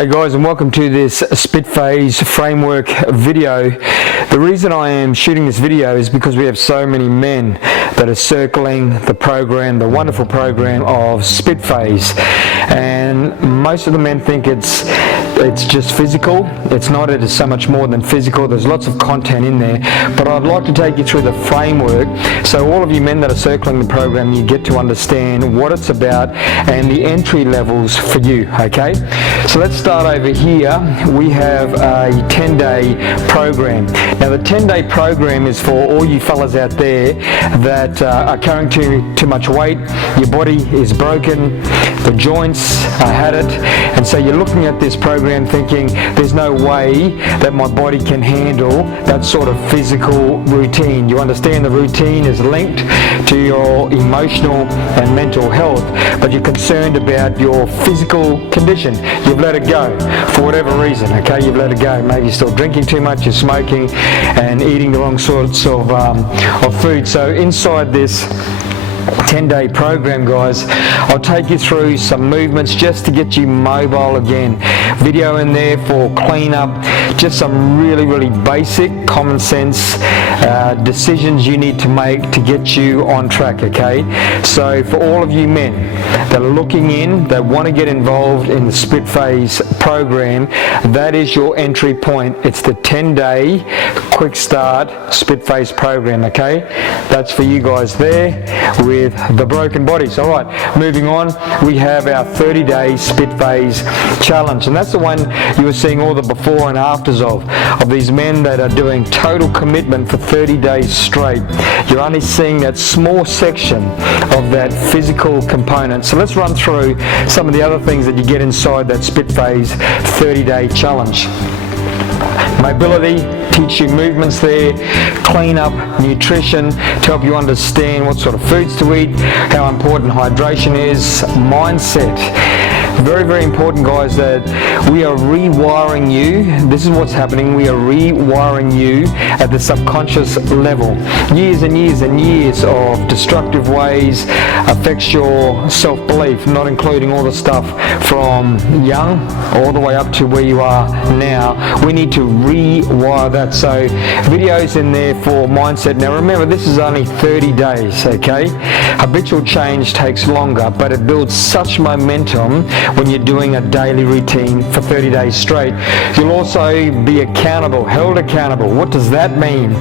Hey guys, and welcome to this SPITPHASE framework video. The reason I am shooting this video is because we have so many men that are circling the program, the wonderful program of SPITPHASE, and most of the men think it's just physical. It's not. It is so much more than physical. There's lots of content in there, but I'd like to take you through the framework so all of you men that are circling the program, you get to understand what it's about and the entry levels for you. Okay, so let's start over here. We have a 10-day program. Now the 10-day program is for all you fellas out there that are carrying too much weight, your body is broken, the joints had it, and so you're looking at this program thinking there's no way that my body can handle that sort of physical routine. You understand the routine is linked to your emotional and mental health, but you're concerned about your physical condition. You've let it go for whatever reason. Okay, you've let it go. Maybe you're still drinking too much, you're smoking and eating the wrong sorts of food. So inside this 10-day program, guys, I'll take you through some movements just to get you mobile again. Video in there for cleanup, just some really basic common sense decisions you need to make to get you on track. Okay, so for all of you men that are looking in, that want to get involved in the SPITPHASE program, that is your entry point. It's the 10-day quick start SPITPHASE program. Okay, that's for you guys there with the broken bodies. All right, moving on, we have our 30-day SPITPHASE challenge, and that's the one you were seeing all the before and afters of these men that are doing total commitment for 30 days straight. You're only seeing that small section of that physical component. So let's run through some of the other things that you get inside that SPITPHASE 30-day challenge. Mobility, teach you movements there, clean up, nutrition, to help you understand what sort of foods to eat, how important hydration is, mindset. Very important, guys, that we are rewiring you. This is what's happening. We are rewiring you at the subconscious level. Years and years of destructive ways affects your self-belief, not including all the stuff from young all the way up to where you are now. We need to rewire that. So videos in there for mindset. Now remember, this is only 30 days, okay? Habitual change takes longer, but it builds such momentum when you're doing a daily routine for 30 days straight. You'll also be accountable, held accountable. What does that mean?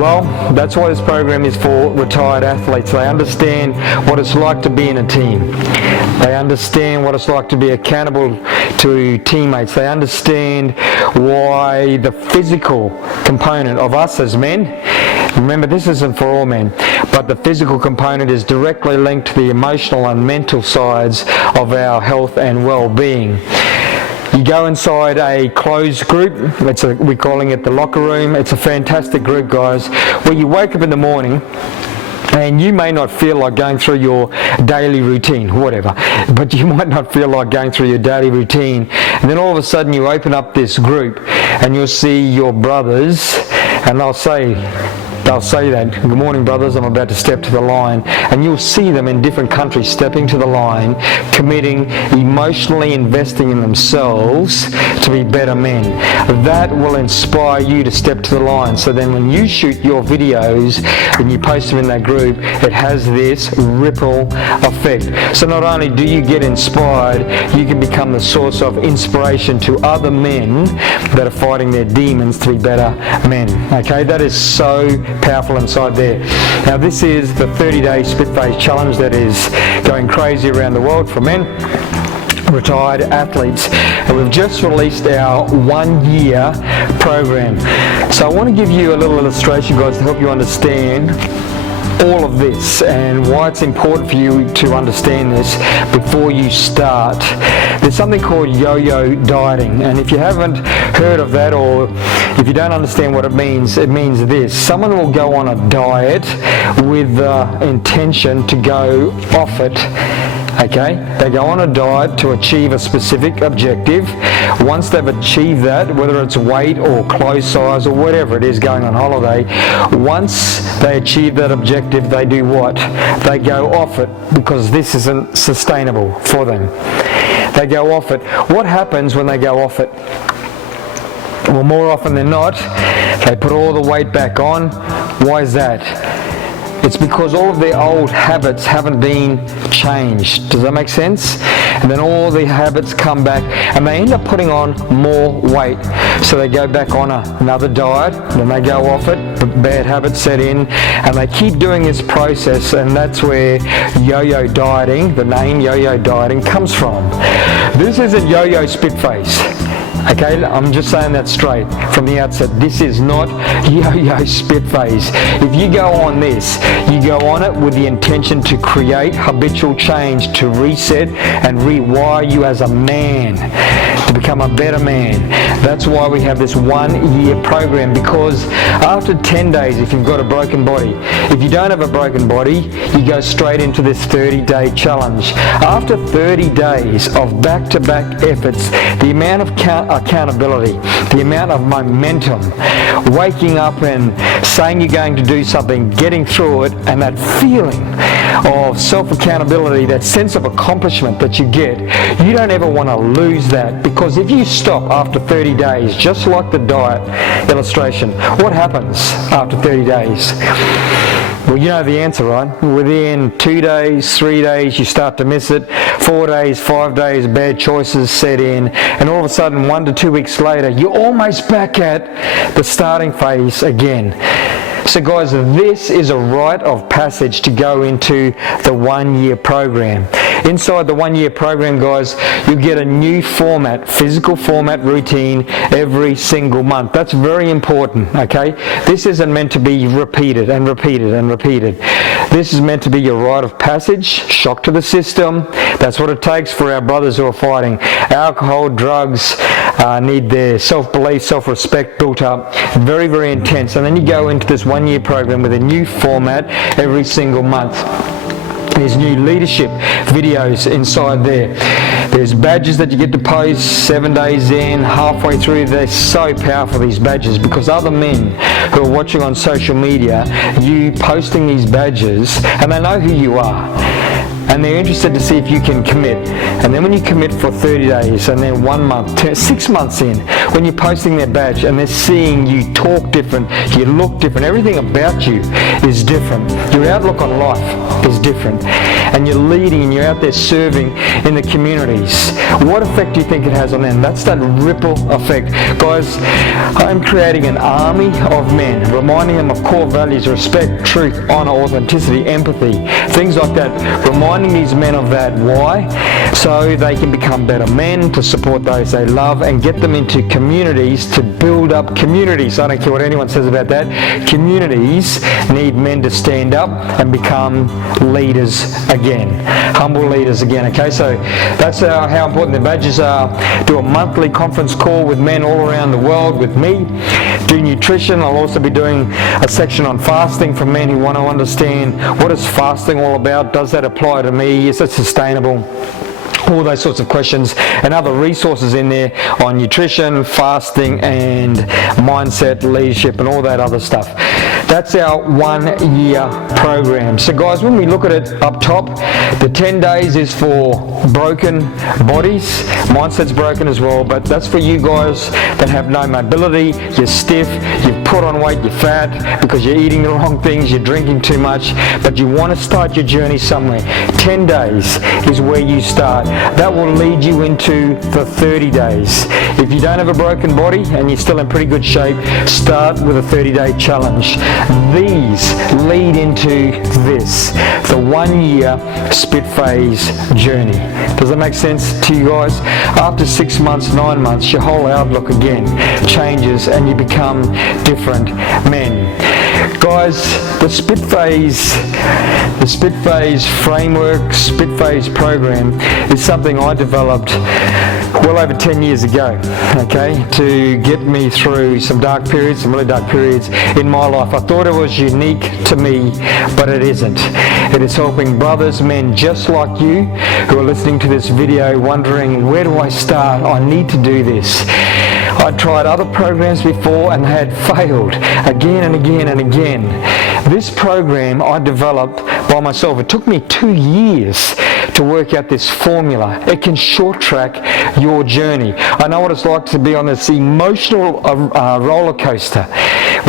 Well, that's why this program is for retired athletes. They understand what it's like to be in a team. They understand what it's like to be accountable to teammates. They understand why the physical component of us as men, remember, this isn't for all men, but the physical component is directly linked to the emotional and mental sides of our health and well-being. You go inside a closed group, we're calling it the locker room. It's a fantastic group, guys, where you wake up in the morning and you may not feel like going through your daily routine, whatever, but you might not feel like going through your daily routine, and then all of a sudden you open up this group and you'll see your brothers, and they'll say that, "Good morning, brothers, I'm about to step to the line," and you'll see them in different countries stepping to the line, committing, emotionally investing in themselves to be better men. That will inspire you to step to the line. So then when you shoot your videos and you post them in that group, it has this ripple effect. So not only do you get inspired, you can become the source of inspiration to other men that are fighting their demons to be better men. Okay, that is so powerful inside there. Now this is the 30-day SPITPHASE challenge that is going crazy around the world for men, retired athletes, and we've just released our 1-year program. So I want to give you a little illustration, guys, to help you understand all of this and why it's important for you to understand this before you start. There's something called yo-yo dieting, and if you haven't heard of that, or if you don't understand what it means this: someone will go on a diet with the intention to go off it. Okay, they go on a diet to achieve a specific objective. Once they've achieved that, whether it's weight or clothes size or whatever it is, going on holiday, once they achieve that objective, they do what? They go off it, because this isn't sustainable for them. They they go off it. What happens when they go off it? Well, more often than not, they put all the weight back on. Why is that? It's because all of their old habits haven't been changed. Does that make sense? And then all the habits come back and they end up putting on more weight. So they go back on another diet, then they go off it, the bad habits set in, and they keep doing this process, and that's where yo-yo dieting, the name yo-yo dieting, comes from. This isn't yo-yo spit phase. Okay, I'm just saying that straight from the outset. This is not yo-yo spit phase. If you go on this, you go on it with the intention to create habitual change, to reset and rewire you as a man, to become a better man. That's why we have this 1 year program, because after 10 days, if you've got a broken body, if you don't have a broken body, you go straight into this 30-day challenge. After 30 days of back-to-back efforts, the amount of accountability, the amount of momentum, waking up and saying you're going to do something, getting through it, and that feeling of self-accountability, that sense of accomplishment that you get, you don't ever want to lose that, because if you stop after 30 days, just like the diet illustration, what happens after 30 days? Well, you know the answer, right? Within 2 days, 3 days, you start to miss it. 4 days, 5 days, bad choices set in. And all of a sudden, 1 to 2 weeks later, you're almost back at the starting phase again. So guys, this is a rite of passage to go into the 1 year program. Inside the 1 year program, guys, you get a new format, physical format routine every single month. That's very important, okay? This isn't meant to be repeated and repeated and repeated. This is meant to be your rite of passage, shock to the system. That's what it takes for our brothers who are fighting. Alcohol, drugs, need their self-belief, self-respect built up. Very, very intense. And then you go into this 1 year program with a new format every single month. There's new leadership videos inside there. There's badges that you get to post 7 days in, halfway through. They're so powerful, these badges, because other men who are watching on social media, you posting these badges, and they know who you are. And they're interested to see if you can commit. And then when you commit for 30 days, and then 1 month, 6 months in, when you're posting their badge and they're seeing you talk different, you look different, everything about you is different. Your outlook on life is different. And you're leading and you're out there serving in the communities. What effect do you think it has on them? That's that ripple effect. Guys, I'm creating an army of men, reminding them of core values: respect, truth, honor, authenticity, empathy, things like that. Reminding these men of that. Why? So they can become better men, to support those they love, and get them into communities to build up communities. I don't care what anyone says about that. Communities need men to stand up and become leaders again, humble leaders again. Okay, so that's how important the badges are. Do a monthly conference call with men all around the world with me. Do nutrition. I'll also be doing a section on fasting for men who want to understand what is fasting all about. Does that apply to me? Is it sustainable? All those sorts of questions, and other resources in there on nutrition, fasting, and mindset, leadership, and all that other stuff. That's our 1 year program. So guys, when we look at it up top, the 10 days is for broken bodies. Mindset's broken as well, but that's for you guys that have no mobility, you're stiff, you've put on weight, you're fat because you're eating the wrong things, you're drinking too much, but you want to start your journey somewhere. 10 days is where you start. That will lead you into the 30 days. If you don't have a broken body and you're still in pretty good shape, start with a 30-day challenge. These lead into this, the 1 year spit phase journey. Does that make sense to you guys? After 6 months, 9 months, your whole outlook again changes and you become different men. Guys, the SPITPHASE framework, SPITPHASE program is something I developed well over 10 years ago, okay, to get me through some dark periods, some really dark periods in my life. I thought it was unique to me, but it isn't. It is helping brothers, men just like you who are listening to this video wondering, where do I start? I need to do this. I'd tried other programs before and had failed again and again and again. This program I developed by myself. It took me 2 years to work out this formula. It can short track your journey. I know what it's like to be on this emotional roller coaster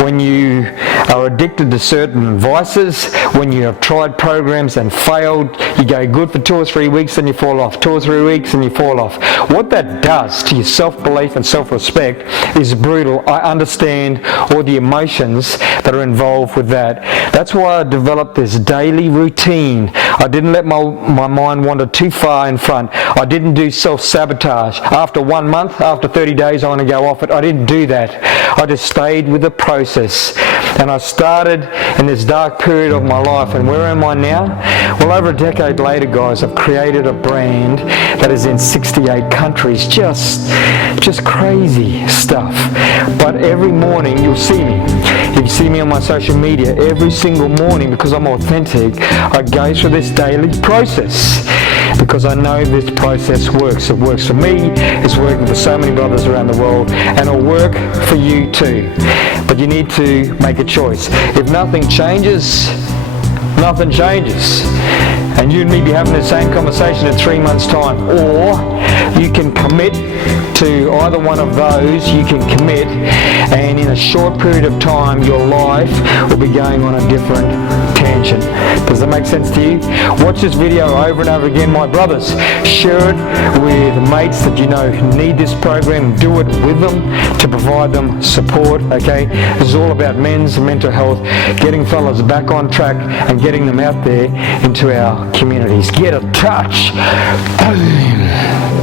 when you are addicted to certain vices, when you have tried programs and failed. You go good for 2 or 3 weeks and you fall off, 2 or 3 weeks and you fall off. What that does to your self-belief and self-respect is brutal. I understand all the emotions that are involved with that. That's why I developed this daily routine. I didn't let my mind wander too far in front. I didn't do self-sabotage. After 1 month, after 30 days, I want to go off it. I didn't do that. I just stayed with the process. And I started in this dark period of my life. And where am I now? Well, over a decade later, guys, I've created a brand that is in 68 countries. Just crazy stuff. But every morning, you'll see me. If you see me on my social media, every single morning, because I'm authentic, I go through this daily process. Because I know this process works. It works for me, it's working for so many brothers around the world, and it'll work for you too. But you need to make a choice. If nothing changes, nothing changes. And you and me be having the same conversation in 3 months' time. Or you can commit to either one of those. You can commit, and in a short period of time, your life will be going on a different tangent. Does that make sense to you? Watch this video over and over again, my brothers. Share it with mates that you know need this program. Do it with them to provide them support, okay? This is all about men's mental health, getting fellas back on track and getting them out there into our communities. Get a touch. Boom.